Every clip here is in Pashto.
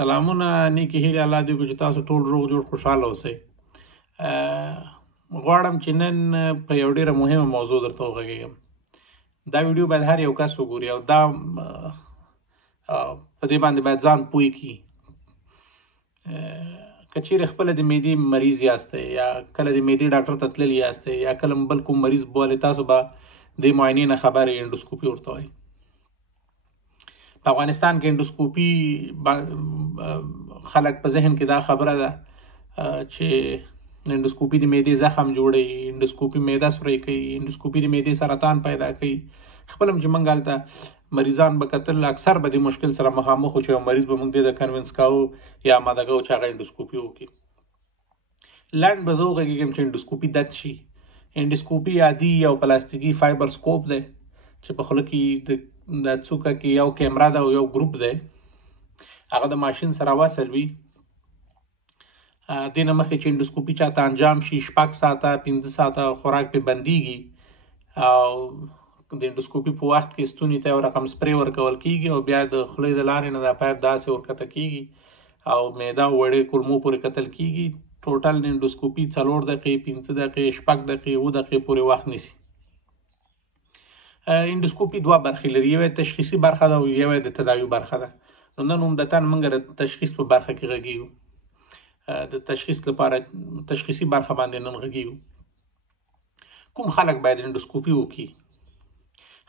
سلامونه نیکې هیلې الله دې وکړي چې تاسو ټول روغ جوړ خوشحاله اوسئ. غواړم چې نن په یو ډېره مهمه موضوع درته وغږېږم. دا ویډیو باید هر یو کس وګوري او دا په دې باندې باید ځان پوه کړي. که چیرې خپله د معدې مریض یاستئ یا کله د معدې ډاکټر ته تللي یاستئ یا کله بل کوم مریض بولئ، تاسو به د معاینې نه خبر یې، انډوسکوپي ورته وایي. په افغانستان کې انډوسکوپي خلک په ذهن کې دا خبره ده چې انډوسکوپي د معدې زخم جوړوي، انډوسکوپي معده سوری کوي، انډوسکوپي د معدې سرطان پیدا کوي. خپل هم چې موږ هلته مریضان به کتل، اکثر به د مشکل سره مخامخ وو چې یو مریض به موږ دې ته کنوینس کوو یا آماده کوو چې هغه انډوسکوپي وکړي. لنډ به زه وغږېږم چې انډوسکوپي دد شي. انډوسکوپي عادي یو پلاستیکي فایبر سکوپ دی چې په خوله کې د څوکه کې یو کیمرا ده او یو ګروپ دی، هغه د ماشین سره وصل وي. دې نه مخکې چې انډوسکوپي چاته انجام شي 6 ساعته 15 ساعته خوراک پې بندېږي او د انډوسکوپي په وخت کې ستوني ته یو رقم سپری ورکول کېږي او بیا د خولې د لارې نه دا پایپ داسې ورکته کېږي او معده او وړې کولمو پورې کتل کېږي. ټوټل د انډوسکوپي 4 دقیقې 15 دقیقې 6 دقیقې 7 دقیقې پورې وخت نیسي. انډوسکوپي 2 برخې لري، یو تشخیصي برخه ده او یو د تداوي برخه ده. نو نن عمدتاً موږ د تشخیص په برخه کې غږیږو، د تشخیص لپاره تشخیصي برخه باندې نن غږیږو. کوم خلک باید انډوسکوپي وکړي؟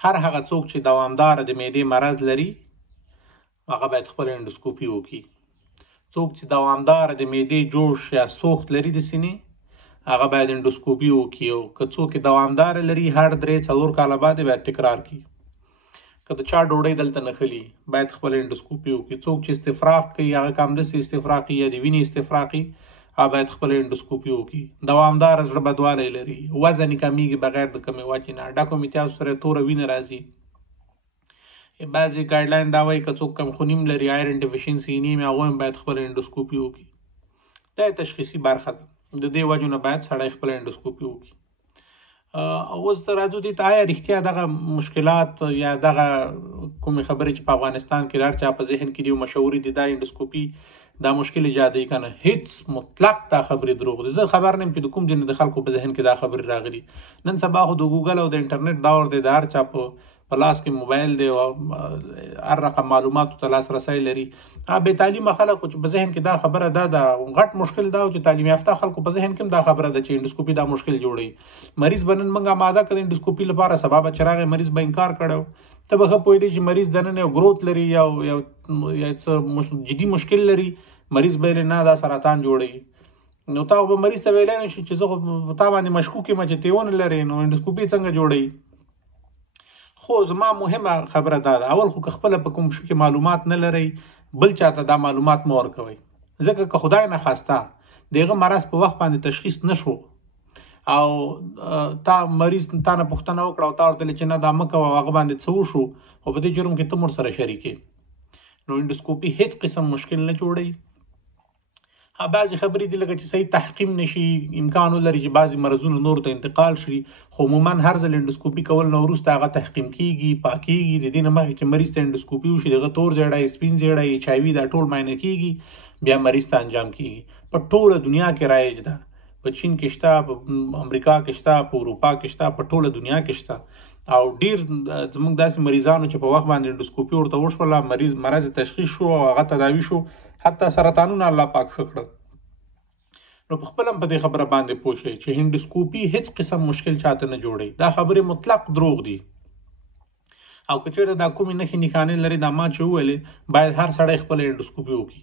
هر هغه څوک چې دوامدار د معدې مرض لري هغه باید خپل انډوسکوپي وکړي. څوک چې دوامدار د معدې جوش یا سوخت لري د سینې هغه باید انډوسکوپي وکړي. او که څوک دوامدار لري هر 3-4 کاله بعد باید تکرار کړي. که د چا ډوډۍ دلته نښلي باید خپل انډوسکوپي وکړي. څوک چې استفراغ کوي هغه کامدسې استفراغ کوي یا د وینې استفراغ کوي هغه باید خپل انډوسکوپي وکړي. دوامدار زړه بدوالی لري، وزن یې کمیږي بغیر د کمې وجې نه، ډکو میتیازو سره توره وینه راځي. بعضې ګایډلاین دا وایي که څوک کمخونیم لري، آیرن ډیفیشنسي انیمیا، هغوی هم باید خپل انډوسکوپي وکړي. دا تشخیصي برخه ده، د دې وجو نه باید سړی خپل انډوسکوپي وکړي. اوس ته راځو دې ته آیا رښتیا دغه مشکلات یا دغه کومې خبرې چې په افغانستان کې هر چا په ذهن کې دي مشهورې دي دا انډوسکوپي دا مشکل ایجادوي که نه؟ هیڅ مطلق دا خبرې دروغ دي. زه خبر نه یم چې د کوم ځای نه د خلکو په ذهن کې دا خبرې راغلي. نن سبا خو د ګوګل او د انټرنیټ دور دی، د هر چا په لاس کې موبایل دی او هر رقم معلوماتو ته لاسرسی لري. بې تعلیمه خلک خو چې په ذهن کې دا خبره ده غټ مشکل دا چې تعلیم یافته خلکو په ذهن کې هم دا خبره ده چې انډوسکوپي دا مشکل جوړوي. مریض به نن موږ آماده کړ انډوسکوپي لپاره، سبا به چې راغی مریض به انکار کړی. ته به ښه پوهېدې چې مریض دننه یو ګروت لري یا څه جدي مشکل لري، مریض به یې نه دا سرطان جوړوي. نو تا به مریض ته ویلی نه شي چې زه خو په تا باندې مشکوک یم چې ته یې ونه لرې، نو انډوسکوپي څنګه جوړوي؟ خو زما مهمه خبره دا ده، اول خو که خپله په کوم شي کې معلومات نه لرئ بل چاته دا معلومات مه ورکوئ. ځکه که خدای نخواسته د هغه مرض په وخت باندې تشخیص نه شو او تا مریض تا نه پوښتنه وکړه او تا ورته ویل چې نه دا مه کوه او هغه باندې څه وشو، خو په دې جرم کې ته هم ورسره شریک یې. نو انډوسکوپي هیڅ قسم مشکل نه جوړوي. بعضې خبرې دي لکه چې صحیح تحقیم نشي، امکان ولري چې بعضې مرضونه نورو ته انتقال شي، خو عموما هر ځل انډوسکوپي کول نه وروسته هغه تحقیم کېږي، پاکېږي. د دې نه مخکې چې مریض ته انډوسکوپي وشي د هغه تور زیړی، سپین زیړی، HIV دا ټول معاینه کېږي، بیا مریض ته انجام کېږي. په ټوله دنیا کې رایج ده، په چین کې شته، په امریکا کې شته، په اروپا کې شته، په ټوله دنیا کې شته. او ډېر زموږ داسې مریضانو چې په وخت باندې انډوسکوپي ورته وشوله مرض تشخیص شو او هغه تداوي شو، حتی سرطانونه الله پاک ښه کړل. نو په خپل هم په دې خبره باندې پوه شئ چې انډوسکوپي هیڅ قسم مشکل چاته نه جوړوي. دا خبرې مطلق دروغ دي. او که چېرته دا کومې نښې نښانې لري دا ما چې وویلې باید هر سړی خپله انډوسکوپي وکړي.